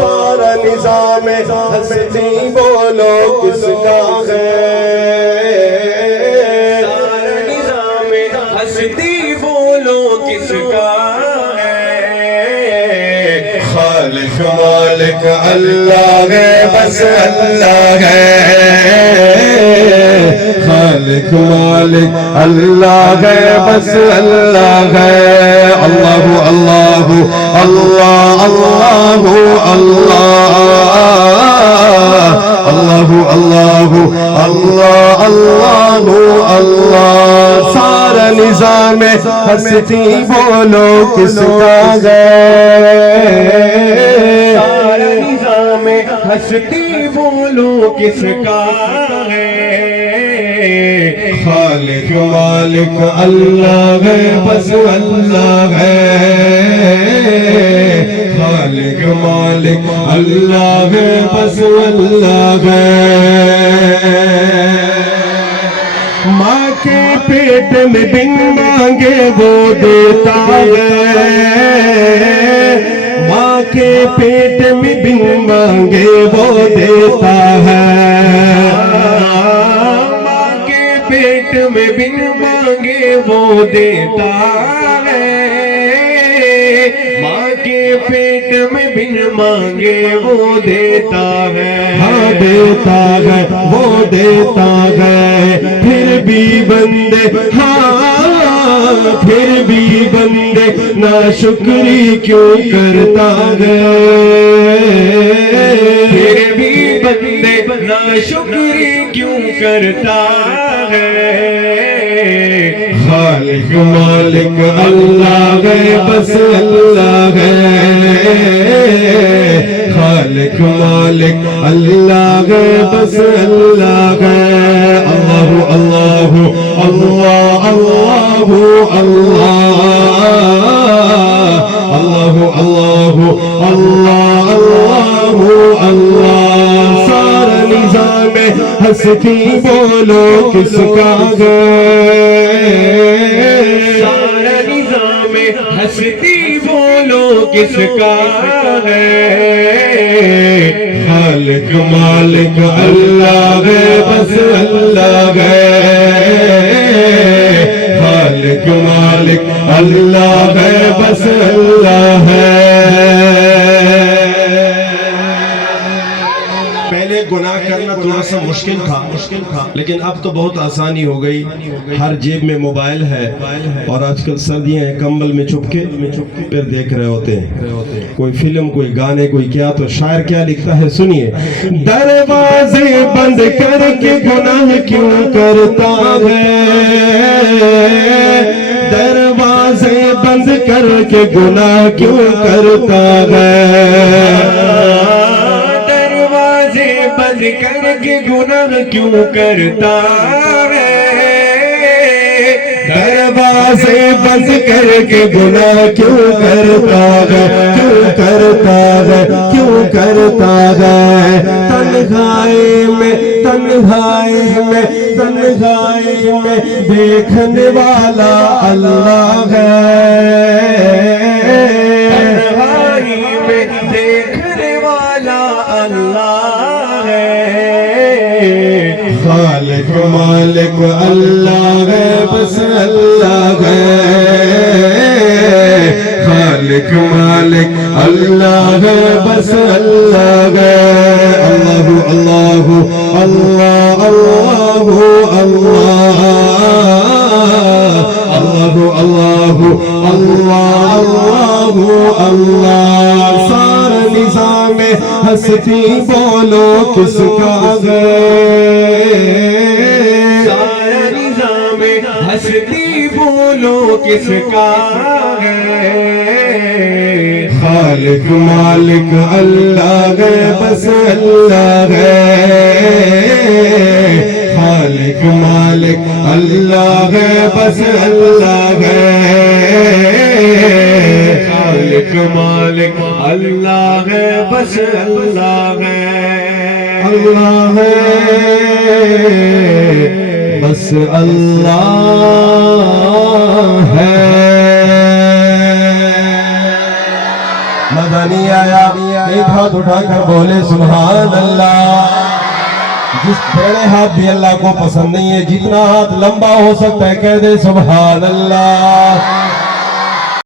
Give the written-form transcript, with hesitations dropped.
سارا نظام ہستی بولو کس کا ہے؟ سارا نظام ہستی بولو کس کا ہے؟ خالق مالک اللہ ہے، بس اللہ ہے۔ خالق مالک اللہ ہے، بس اللہ ہے۔ اللہ اللہ اللہ اللہ اللہ اللہ اللہ اللہ اللہ۔ سارا نظام ہستی بولو کس کا ہے؟ سارا نظام ہستی بولو کس کا ہے؟ خالق مالک اللہ ہے، بس اللہ ہے۔ خالق مالک اللہ ہے، بس اللہ ہے۔ ماں کے پیٹ میں بن مانگے وہ دیتا ہے، ماں کے پیٹ میں بن مانگے وہ دیتا ہے۔ ماں کے پیٹ میں بن مانگے وہ دیتا ہے، ماں کے پیٹ میں بن مانگے وہ دیتا ہے۔ ہاں دیتا ہے، وہ دیتا ہے۔ پھر بھی بندے، ہاں پھر بھی بندے ناشکری کیوں کرتا ہے؟ پھر بھی بندے ناشکری کیوں کرتا ہے؟ خالق مالک اللہ ہے، بس اللہ ہے۔ خالق مالک اللہ ہے، بس اللہ ہے۔ اللہ اللہ اللہ اللہ اللہ اللہ اللہ اللہ اللہ۔ سارا نظام ہستی بولو کس کا ہے؟ سارا نظام ہستی بولو کس کا ہے؟ خالق مالک اللہ ہے، بس اللہ ہے۔ خالق مالک اللہ ہے، بس اللہ ہے۔ پہلے گناہ کرنا تھوڑا سا مشکل تھا، لیکن اب تو بہت آسانی ہو گئی۔ ہر جیب میں موبائل ہے، اور آج کل سردیاں ہیں، کمبل میں چھپ کے پھر دیکھ رہے ہوتے ہیں کوئی فلم، کوئی گانے، کوئی کیا۔ تو شاعر کیا لکھتا ہے، سنیے۔ دروازے بند کر کے گناہ کیوں کرتا ہے؟ دروازے بند کر کے گناہ کیوں کرتا ہے؟ بند کر کے گناہ کیوں کرتا ہے؟ دروازے بند کر کے گناہ کیوں کرتا ہے؟ کیوں کرتا ہے؟ کیوں کرتا ہے؟ تنہائی میں تنہائی میں تنہائی میں دیکھنے والا اللہ ہے۔ تنہائی میں دیکھنے والا اللہ ہے۔ خالق مالک اللہ ہے، بس اللہ ہے۔ خالق مالک اللہ ہے، بس اللہ ہے۔ اللہ اللہ اللہ اللہ اللہ اللہ اللہ اللہ اللہ۔ سارا نظام ہستی بولو کس کا ہے؟ سارا نظام ہستی بولو کس کا ہے؟ خالق مالک اللہ ہے، بس اللہ ہے۔ خالق مالک اللہ ہے، بس اللہ ہے۔ خالق مالک اللہ ہے، بس اللہ ہے۔ اللہ ہے، بس اللہ ہے۔ مدنی آیا ایک ہاتھ اٹھا کر بولے سبحان اللہ۔ جس بڑے ہاتھ بھی اللہ کو پسند نہیں ہے، جتنا ہاتھ لمبا ہو سکتا ہے کہہ دے سبحان اللہ۔